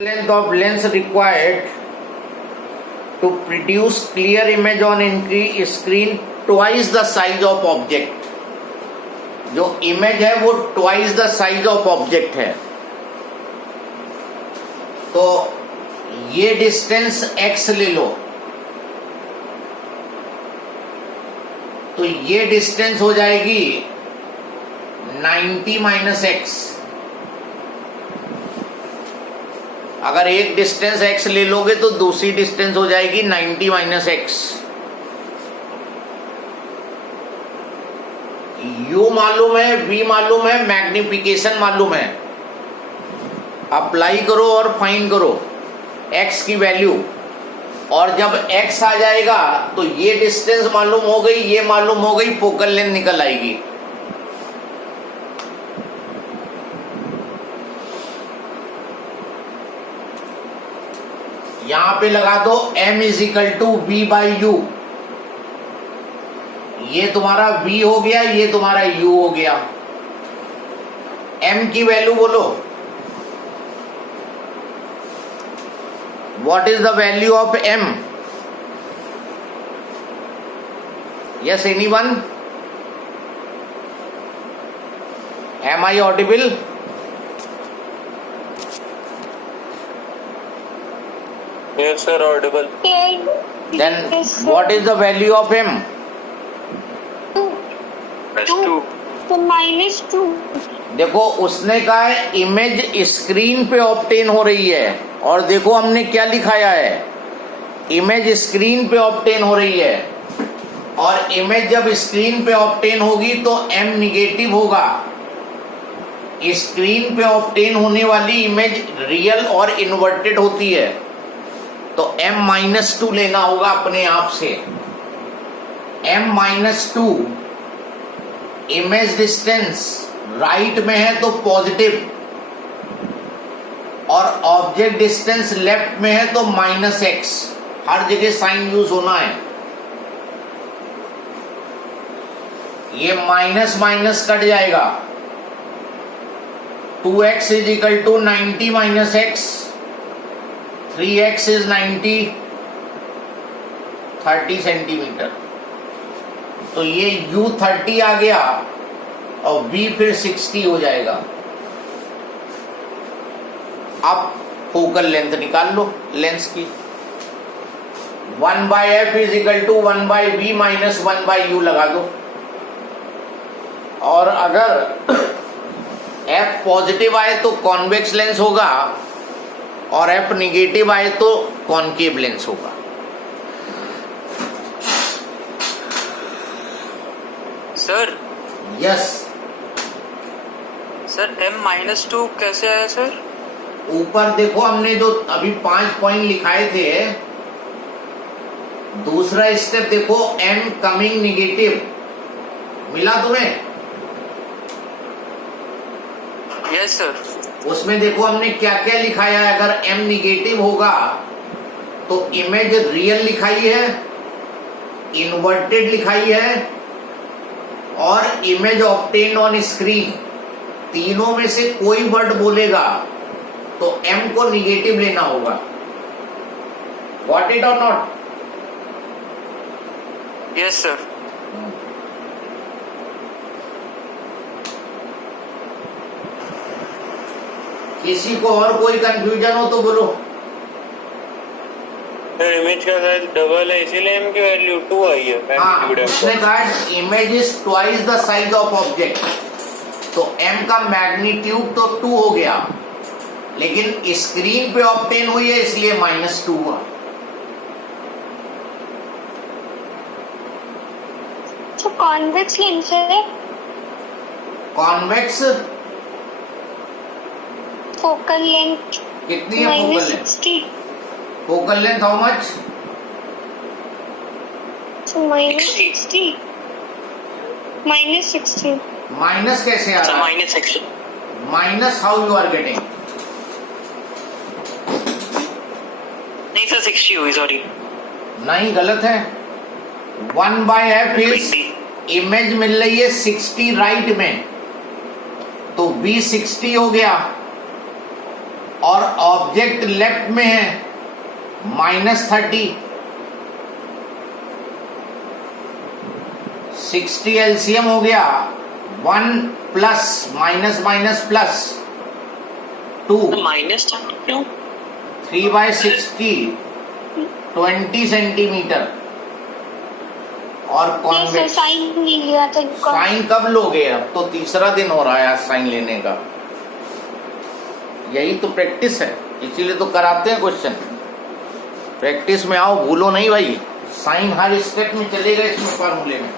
Length of lens required to produce clear image on screen twice the size of object. जो image है वो twice the size of object है. तो ये distance x ले लो, तो ये डिस्टेंस हो जाएगी 90 माइनस एक्स. अगर एक डिस्टेंस x ले लोगे तो दूसरी डिस्टेंस हो जाएगी 90 माइनस एक्स. u मालूम है, v मालूम है, मैग्निफिकेशन मालूम है. अप्लाई करो और फाइंड करो x की वैल्यू, और जब x आ जाएगा तो ये डिस्टेंस मालूम हो गई, ये मालूम हो गई, फोकल लेंथ निकल आएगी. यहां पे लगा दो m is equal to v by u. ये तुम्हारा v हो गया, ये तुम्हारा u हो गया. m की वैल्यू बोलो. What is the value of m? Yes, anyone? Am I audible? Yes, sir, audible. Then what is the value of m? Two. तो -2. देखो उसने कहा है इमेज स्क्रीन पे ऑब्टेन हो रही है, और देखो हमने क्या लिखाया है, इमेज स्क्रीन पे ऑब्टेन हो रही है. और इमेज जब स्क्रीन पे ऑब्टेन होगी तो m निगेटिव होगा. स्क्रीन पे ऑब्टेन होने वाली इमेज रियल और इन्वर्टेड होती है, तो m-2 लेना होगा अपने आप से. m-2 इमेज डिस्टेंस राइट में है तो पॉजिटिव, और ऑब्जेक्ट डिस्टेंस लेफ्ट में है तो -x. हर जगह साइन यूज होना है. ये माइनस माइनस कट जाएगा. 2x is equal to 90 minus x. 3x is 90, 30 centimetre. तो ये u 30 आ गया और v फिर 60 हो जाएगा. अब फोकल लेंथ निकाल लो लेंस की. 1/f is equal to 1/v minus 1/u लगा दो. और अगर f पॉजिटिव आए तो कॉन्वेक्स लेंस होगा, और f निगेटिव आए तो कॉनकेव लेंस होगा. सर. यस. सर m-2 कैसे आया सर? ऊपर देखो हमने जो अभी 5 पॉइंट लिखाए थे, दूसरा स्टेप देखो, m कमिंग निगेटिव मिला तुम्हें? Yes sir. उसमें देखो हमने क्या क्या लिखाया है. अगर m निगेटिव होगा तो इमेज रियल लिखाई है, इन्वर्टेड लिखाई है, और इमेज ऑब्टेन्ड ऑन स्क्रीन. तीनों में से कोई वर्ड बोलेगा तो m को निगेटिव लेना होगा. गॉट इट और नॉट? Yes sir. किसी को और कोई कंफ्यूजन हो तो बोलो. सर इमेज का साइज डबल है, इसीलिए m की वैल्यू 2 आई है. हाँ, उसने कहा image is twice the size of object, तो m का मैग्नीट्यूड तो 2 हो गया, लेकिन स्क्रीन पे ऑब्टेन हुई है इसलिए -2 हुआ. तो कॉन्वेक्स लेंस है. कॉन्वेक्स फोकल लेंथ कितनी है? Focal length. -60. Focal length how much? So -60. -60. Minus कैसे आ रहा है? -6. Minus how you are getting? नहीं सर 60 हुई, सॉरी. नहीं, गलत है. 1/f इज इमेज मिल रही है 60 राइट में, तो v 60 हो गया, और ऑब्जेक्ट लेफ्ट में है -30, 60 एलसीएम हो गया 1 प्लस माइनस माइनस प्लस 2, क्यों? 3/60 20 सेंटीमीटर। और कॉन्वेक्स साइन नहीं लिया था इनका। साइन कब लोगे? अब तो तीसरा दिन हो रहा है आज साइन लेने का। यही तो प्रैक्टिस है, इसीलिए तो कराते हैं क्वेश्चन। प्रैक्टिस में आओ, भूलो नहीं भाई। साइन हर स्टेप में चलेगा इसमें फॉर्मूले में।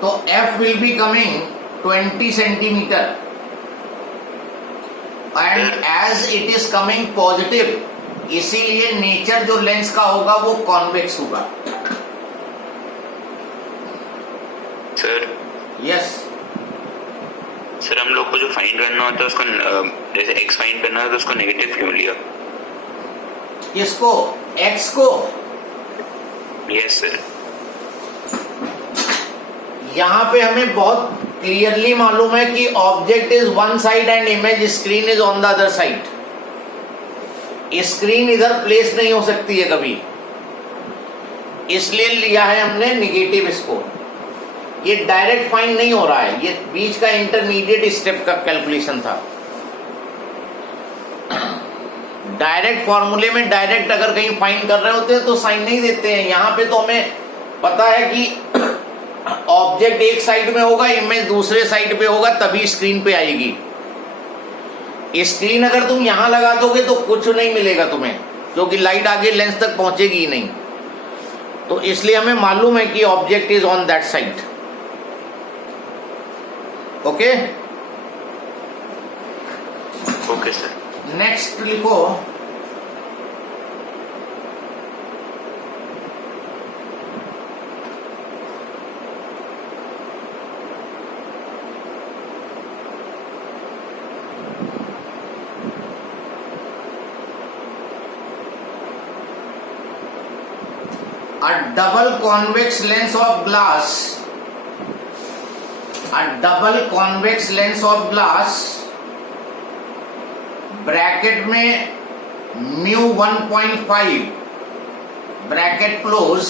तो F will be coming 20 centimetre and as it is coming positive, इसीलिए नेचर जो लेंस का होगा वो कॉन्वेक्स होगा। सर यस सर, हम लोग को जो फाइंड करना होता है उसको जैसे एक्स फाइंड करना है तो उसको नेगेटिव क्यों लिया? इसको एक्स को यस सर। यहाँ पे हमें बहुत क्लियरली मालूम है कि object is one side and image screen is on the other side. Screen इधर प्लेस नहीं हो सकती है कभी, इसलिए लिया है हमने निगेटिव स्कोर। ये डायरेक्ट फाइंड नहीं हो रहा है, ये बीच का इंटरमीडिएट स्टेप का कैलकुलेशन था। डायरेक्ट फॉर्मूले में डायरेक्ट अगर कहीं फाइंड कर रहे होते हैं तो साइन नहीं देते हैं। यहाँ पे तो हमें पता है कि ऑब्जेक्ट एक साइड में होगा, इमेज दूसरे साइड पे होगा, तभी स्क्रीन पे आएगी। स्क्रीन अगर तुम यहां लगा दोगे तो कुछ नहीं मिलेगा तुम्हें, क्योंकि लाइट आगे लेंस तक पहुंचेगी ही नहीं। तो इसलिए हमें मालूम है कि object is on that side. Okay okay sir. Next लिखो, a double convex lens of glass, a double convex lens of glass bracket में mu 1.5 bracket close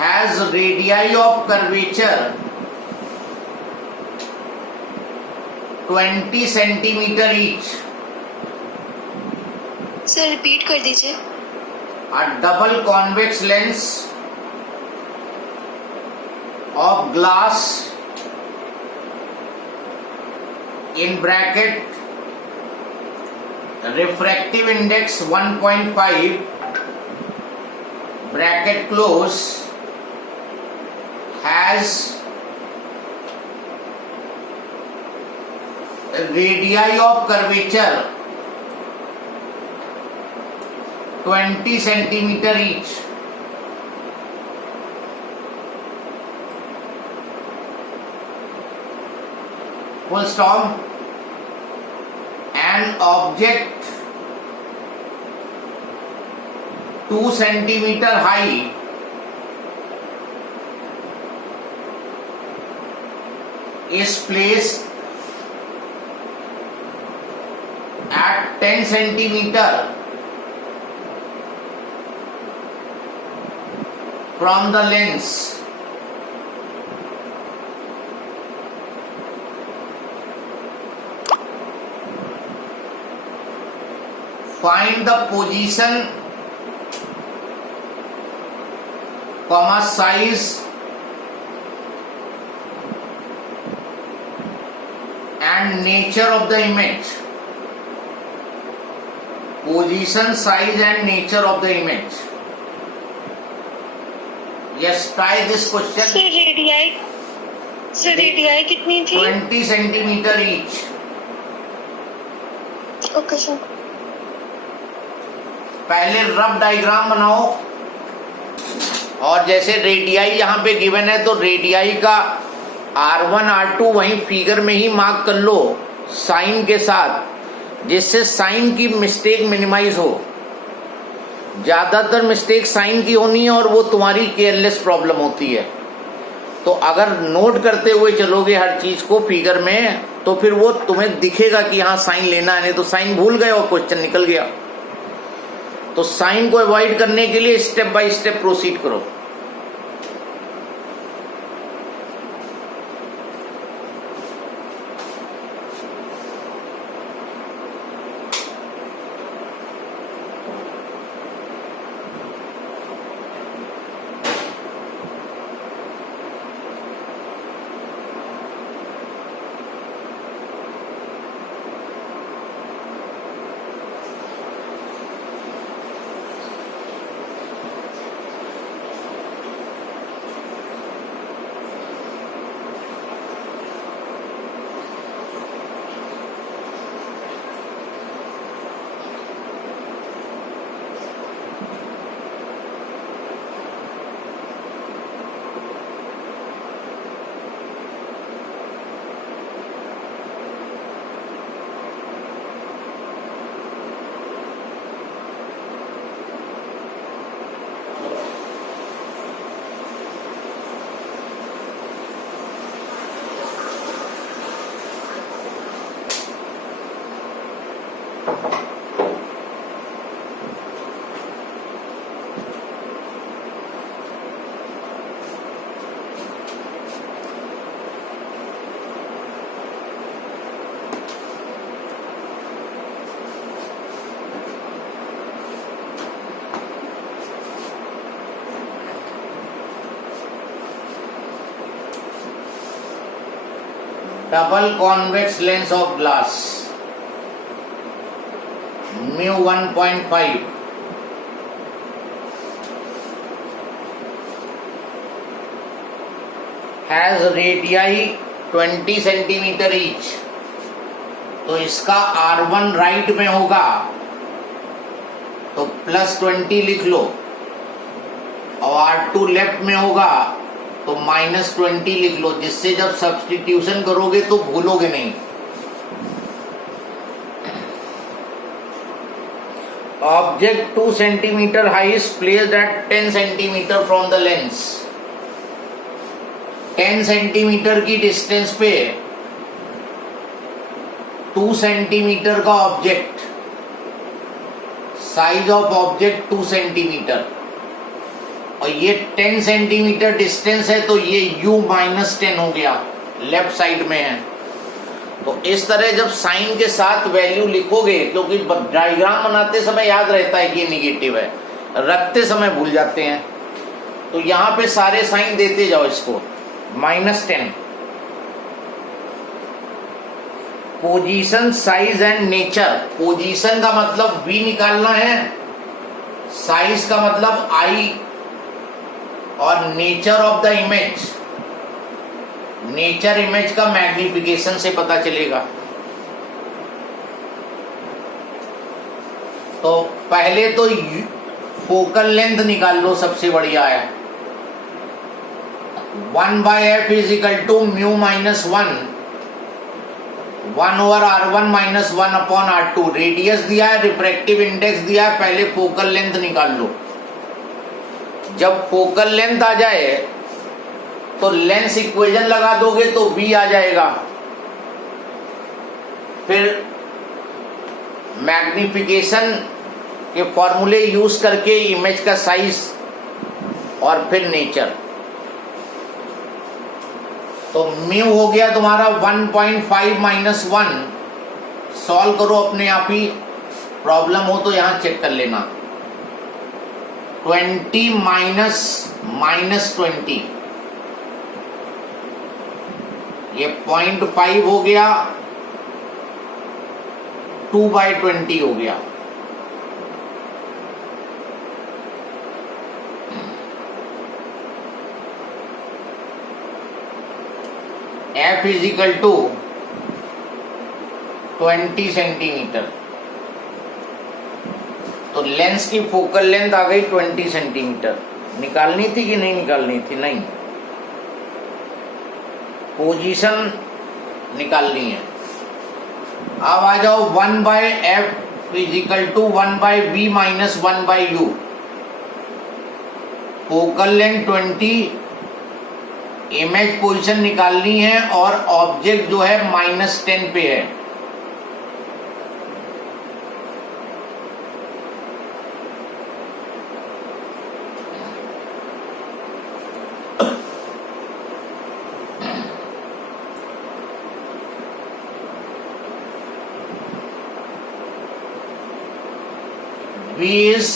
has radii of curvature 20 centimetre each. Sir repeat कर दीजिए। A double convex lens of glass in bracket refractive index 1.5 bracket close has radii of curvature 20 centimetre each. Full stop. An object 2 centimetre high is placed at 10 centimeter from the lens. Find the position, size and nature of the image. Position, size and nature of the image. Yes, try this question. Sir radii कितनी थी? 20 centimetre each. Okay sir. पहले rough diagram बनाओ और जैसे radii यहाँ पे given है तो रेडियाई का R1 R2 वहीं फिगर में ही मार्क कर लो साइन के साथ, जिससे साइन की मिस्टेक मिनिमाइज हो। ज्यादातर मिस्टेक साइन की होनी है और वो तुम्हारी केयरलेस प्रॉब्लम होती है। तो अगर नोट करते हुए चलोगे हर चीज को फिगर में तो फिर वो तुम्हें दिखेगा कि हाँ साइन लेना है, नहीं तो साइन भूल गए और क्वेश्चन निकल गया। तो साइन को अवॉइड करने के लिए स्टेप बाय स्टेप प्रोसीड करो। Double convex lens of glass, mu 1.5, has radii 20 centimetre each। तो इसका R1 राइट में होगा तो +20 लिख लो, और R2 लेफ्ट में होगा तो -20 लिख लो, जिससे जब सब्स्टिट्यूशन करोगे तो भूलोगे नहीं। Object 2 centimetre high is placed at 10 centimetre from the lens. 10 centimetre की डिस्टेंस पे 2 सेंटीमीटर का object, size of object 2 centimetre, और ये 10 सेंटीमीटर डिस्टेंस है, तो ये u-10 हो गया, लेफ्ट साइड में है। तो इस तरह जब साइन के साथ वैल्यू लिखोगे, क्योंकि डायग्राम बनाते समय याद रहता है कि ये निगेटिव है, रखते समय भूल जाते हैं, तो यहाँ पे सारे साइन देते जाओ इसको। -10, position, size and nature. Position का मतलब v निकालना है, साइज का मतलब i, और nature of the image, nature image का मैग्निफिकेशन से पता चलेगा। तो पहले तो फोकल लेंथ निकाल लो, सबसे बढ़िया है। 1/f = mu -1, 1/r1 - 1/r2। Radius दिया है, रिफ्रैक्टिव इंडेक्स दिया है, पहले फोकल लेंथ निकाल लो। जब फोकल लेंथ आ जाए तो लेंस इक्वेशन लगा दोगे तो v आ जाएगा, फिर मैग्निफिकेशन के फॉर्मूले यूज करके इमेज का साइज, और फिर नेचर। तो म्यू हो गया तुम्हारा 1.5 - 1। सॉल्व करो अपने आप ही, प्रॉब्लम हो तो यहां चेक कर लेना। 20 -20, ये 0.5 हो गया, 2/20 हो गया। F = 20 centimetre. तो लेंस की फोकल लेंथ आ गई 20 सेंटीमीटर। निकालनी थी कि नहीं निकालनी थी? नहीं, पोजीशन निकालनी है। अब आ जाओ 1/f = 1/v - 1/u। Focal length 20, image position निकालनी है और ऑब्जेक्ट जो है -10 पे है। V is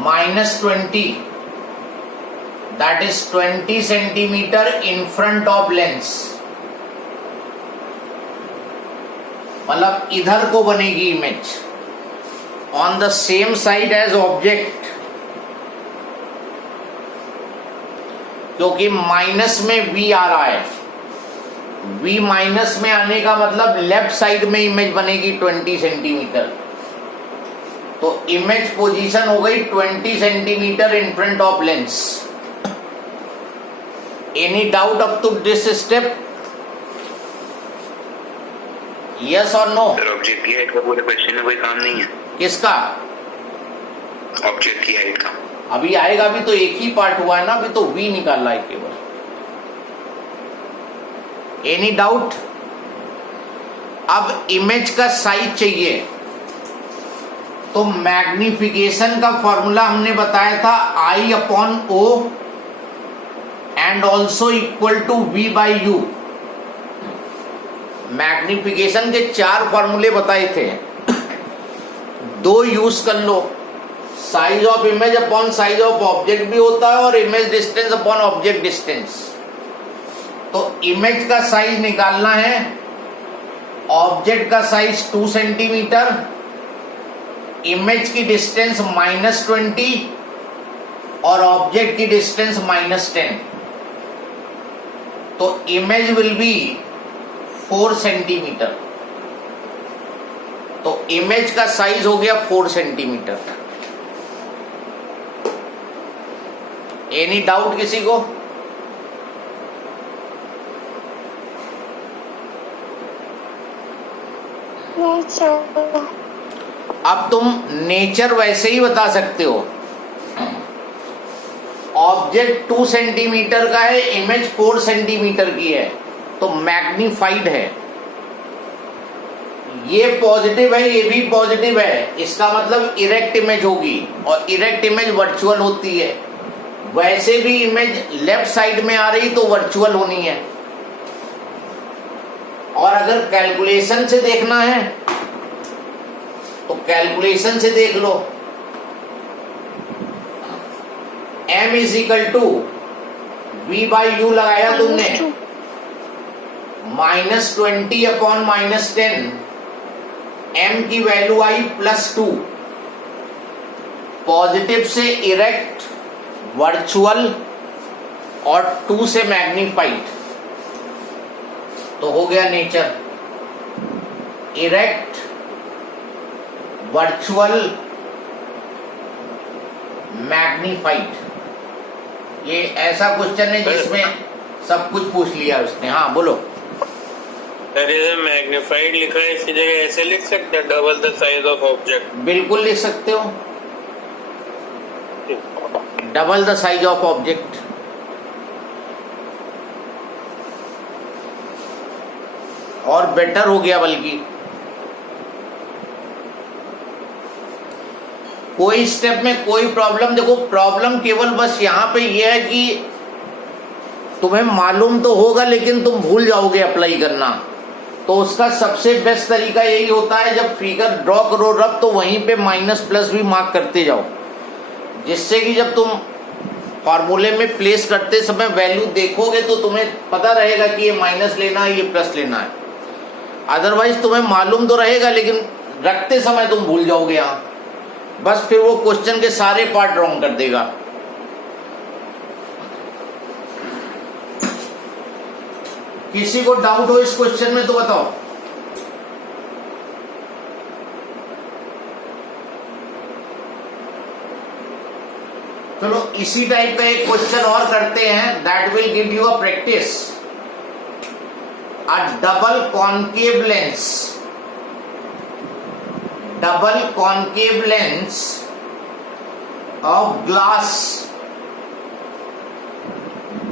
-20, that is 20 centimeter in front of lens, मतलब इधर को बनेगी image on the same side as object, क्योंकि माइनस में V आ रहा है। V माइनस में आने का मतलब लेफ्ट साइड में इमेज बनेगी 20 सेंटीमीटर, तो इमेज पोजीशन हो गई 20 centimetre in front of lens. Any doubt up to this step? Yes और नो? सर ऑब्जेक्ट की हाइट का पूरे क्वेश्चन में कोई काम नहीं है। किसका? ऑब्जेक्ट की हाइट का अभी आएगा, अभी तो एक ही पार्ट हुआ है ना, अभी तो V निकालना है केवल। Any doubt? अब इमेज का साइज चाहिए, तो मैग्निफिकेशन का फॉर्मूला हमने बताया था I/O and also equal to V/U। Magnification के 4 फॉर्मूले बताए थे, 2 यूज कर लो। Size of image upon size of object भी होता है और image distance upon object distance. तो इमेज का साइज निकालना है, ऑब्जेक्ट का साइज 2 सेंटीमीटर, इमेज की डिस्टेंस -20 और ऑब्जेक्ट की डिस्टेंस -10, तो इमेज विल बी 4 सेंटीमीटर। तो इमेज का साइज हो गया 4 सेंटीमीटर। एनी डाउट किसी को? अब तुम नेचर वैसे ही बता सकते हो। ऑब्जेक्ट 2 सेंटीमीटर का है, इमेज 4 सेंटीमीटर की है, तो मैग्नीफाइड है। ये पॉजिटिव है, ये भी पॉजिटिव है, इसका मतलब इरेक्ट इमेज होगी, और इरेक्ट इमेज वर्चुअल होती है। वैसे भी इमेज लेफ्ट साइड में आ रही तो वर्चुअल होनी है। और अगर कैलकुलेशन से देखना है तो कैलकुलेशन से देख लो। M = V/U लगाया तुमने, -20 अपॉन -10, M की वैल्यू आई +2। पॉजिटिव से इरेक्ट, वर्चुअल और 2 से मैग्नीफाइड, तो हो गया नेचर। Erect, virtual, magnified. ये ऐसा क्वेश्चन है जिसमें सब कुछ पूछ लिया उसने। हाँ बोलो। सर मैग्नीफाइड लिखा है, इसकी जगह ऐसे लिख सकते हैं, double the size of object. बिल्कुल लिख सकते हो, double the size of object. और बेटर हो गया बल्कि। कोई स्टेप में कोई प्रॉब्लम, देखो प्रॉब्लम केवल बस यहाँ पे ये है कि तुम्हें मालूम तो होगा लेकिन तुम भूल जाओगे अप्लाई करना। तो उसका सबसे बेस्ट तरीका यही होता है, जब फिगर ड्रॉ करो रब तो वहीं पे माइनस प्लस भी मार्क करते जाओ, जिससे कि जब तुम फॉर्मूले में प्लेस करते समय वैल्यू देखोगे तो तुम्हें पता रहेगा कि ये माइनस लेना है, ये प्लस लेना है। अदरवाइज तुम्हें मालूम तो रहेगा लेकिन रखते समय तुम भूल जाओगे यहाँ, बस फिर वो क्वेश्चन के सारे पार्ट रॉन्ग कर देगा। किसी को डाउट हो इस क्वेश्चन में तो बताओ। चलो इसी टाइप का एक क्वेश्चन और करते हैं, that will give you a practice. A double concave lens, double concave lens of glass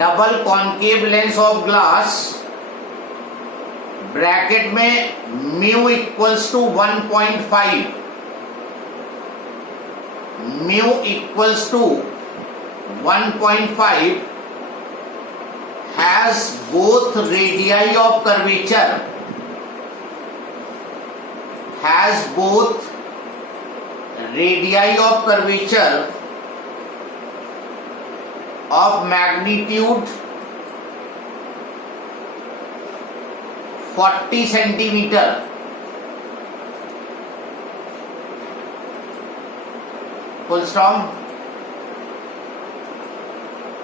double concave lens of glass bracket में mu equals to 1.5, mu equals to 1.5 has both radii of curvature, has both radii of curvature of magnitude 40 centimeter. Full stop.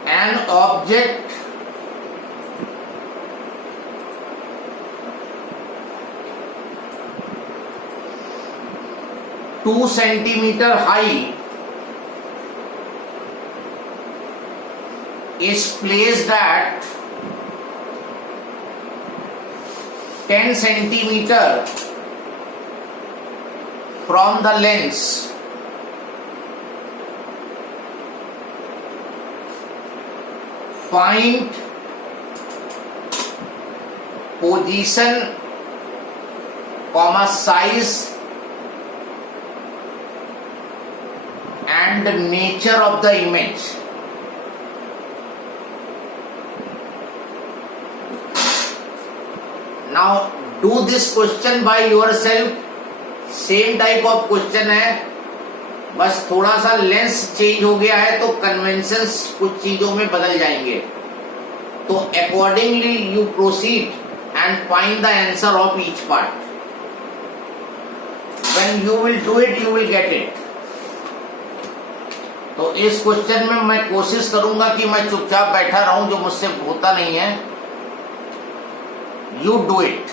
An object two centimeter high is placed at 10 centimeter from the lens. Find position, size and nature of the image. Now do this question by yourself. Same type of question है, बस थोड़ा सा lens change हो गया है तो conventions कुछ चीजों में बदल जाएंगे. तो accordingly you proceed and find the answer of each part. When you will do it you will get it. तो इस क्वेश्चन में मैं कोशिश करूंगा कि मैं चुपचाप बैठा रहूं, जो मुझसे होता नहीं है. You do it,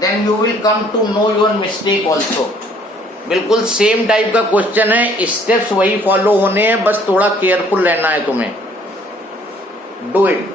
then you will come to know your mistake also. बिल्कुल सेम टाइप का क्वेश्चन है, स्टेप्स वही फॉलो होने हैं, बस थोड़ा केयरफुल रहना है तुम्हें. Do it.